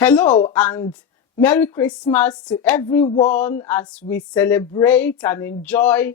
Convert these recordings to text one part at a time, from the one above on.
Hello and Merry Christmas to everyone as we celebrate and enjoy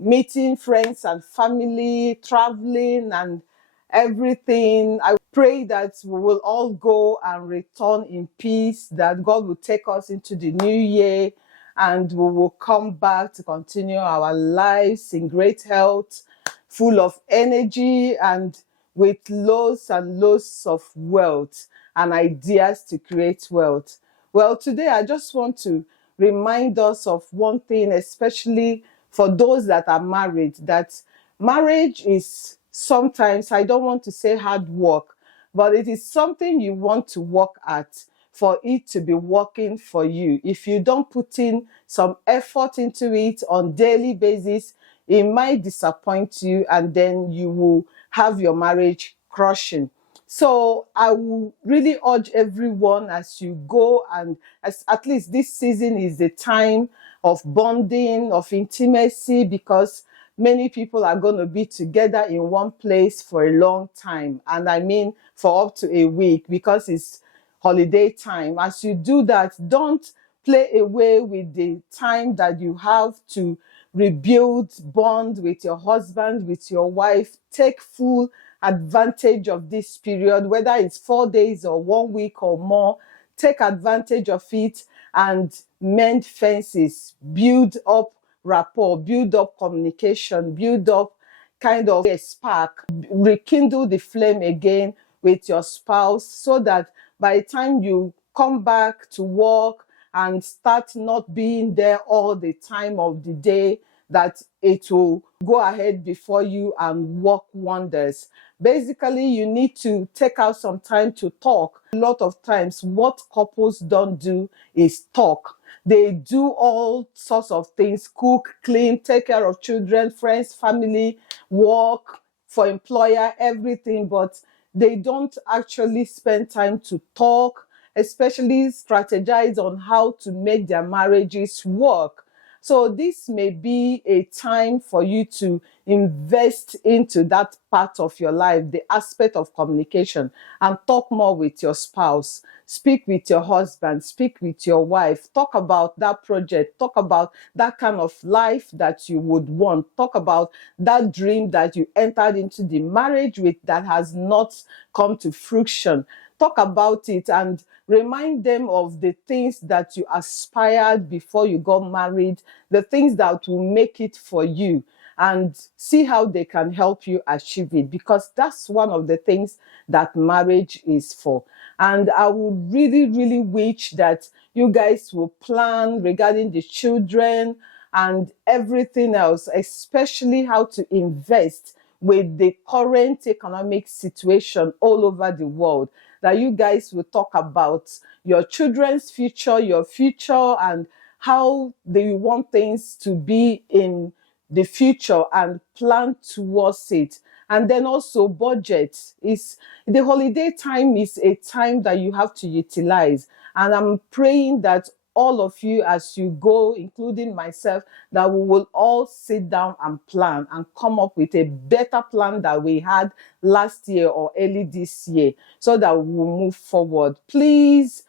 meeting friends and family, traveling and everything. I pray that we will all go and return in peace, that God will take us into the new year and we will come back to continue our lives in great health, full of energy and with loads and loads of wealth and ideas to create wealth. Well, today I just want to remind us of one thing, especially for those that are married, that marriage is sometimes, I don't want to say hard work, but it is something you want to work at for it to be working for you. If you don't put in some effort into it on daily basis, it might disappoint you and then you will have your marriage crushing. So I will really urge everyone as you go, and as at least this season is the time of bonding, of intimacy, because many people are going to be together in one place for a long time. And I mean for up to a week, because it's holiday time. As you do that, don't play away with the time that you have to rebuild bond with your husband, with your wife. Take full advantage of this period, whether it's 4 days or 1 week or more. Take advantage of it and mend fences, build up rapport, build up communication, build up kind of a spark, rekindle the flame again with your spouse, so that by the time you come back to work and start not being there all the time of the day, that it will go ahead before you and work wonders. Basically, you need to take out some time to talk. A lot of times, what couples don't do is talk. They do all sorts of things: cook, clean, take care of children, friends, family, work, for employer, everything, but they don't actually spend time to talk, especially strategize on how to make their marriages work. So this may be a time for you to invest into that part of your life, the aspect of communication, and talk more with your spouse. Speak with your husband, speak with your wife, talk about that project, talk about that kind of life that you would want, talk about that dream that you entered into the marriage with that has not come to fruition. Talk about it and remind them of the things that you aspired before you got married, the things that will make it for you, and see how they can help you achieve it, because that's one of the things that marriage is for. And I would really, really wish that you guys will plan regarding the children and everything else, especially how to invest with the current economic situation all over the world, that you guys will talk about your children's future, your future, and how they want things to be in the future and plan towards it. And then also budget. Is the holiday time is a time that you have to utilize. And I'm praying that all of you, as you go, including myself, that we will all sit down and plan and come up with a better plan that we had last year or early this year, so that we will move forward. Please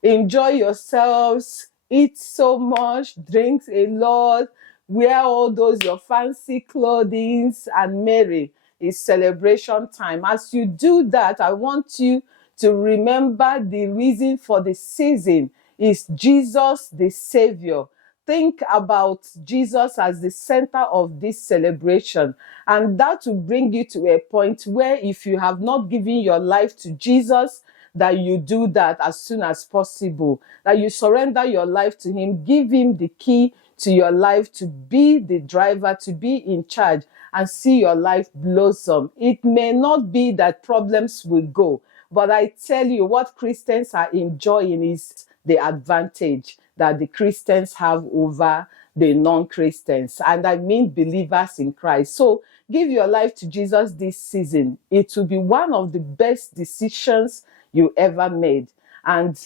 enjoy yourselves, eat so much, drink a lot, wear all those your fancy clothing, and merry. It's celebration time. As you do that, I want you to remember the reason for the season is Jesus the Savior. Think about Jesus as the center of this celebration, and that will bring you to a point where, if you have not given your life to Jesus, that you do that as soon as possible, that you surrender your life to him, give him the key to your life to be the driver, to be in charge, and see your life blossom. It may not be that problems will go, but I tell you, what Christians are enjoying is the advantage that the Christians have over the non-Christians, and I mean believers in Christ. So give your life to Jesus this season. It will be one of the best decisions you ever made. And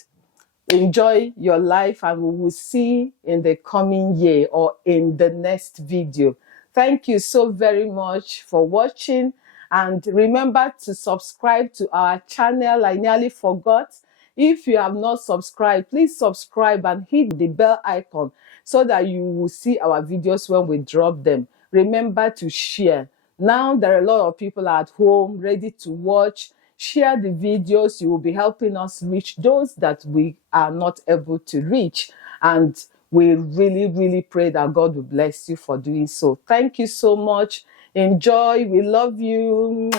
enjoy your life, and we will see in the coming year or in the next video. Thank you so very much for watching, and remember to subscribe to our channel. I nearly forgot. If you have not subscribed, please subscribe and hit the bell icon so that you will see our videos when we drop them. Remember to share. Now there are a lot of people at home ready to watch. Share the videos. You will be helping us reach those that we are not able to reach. And we really, really pray that God will bless you for doing so. Thank you so much. Enjoy. We love you.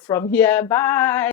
From here. Bye.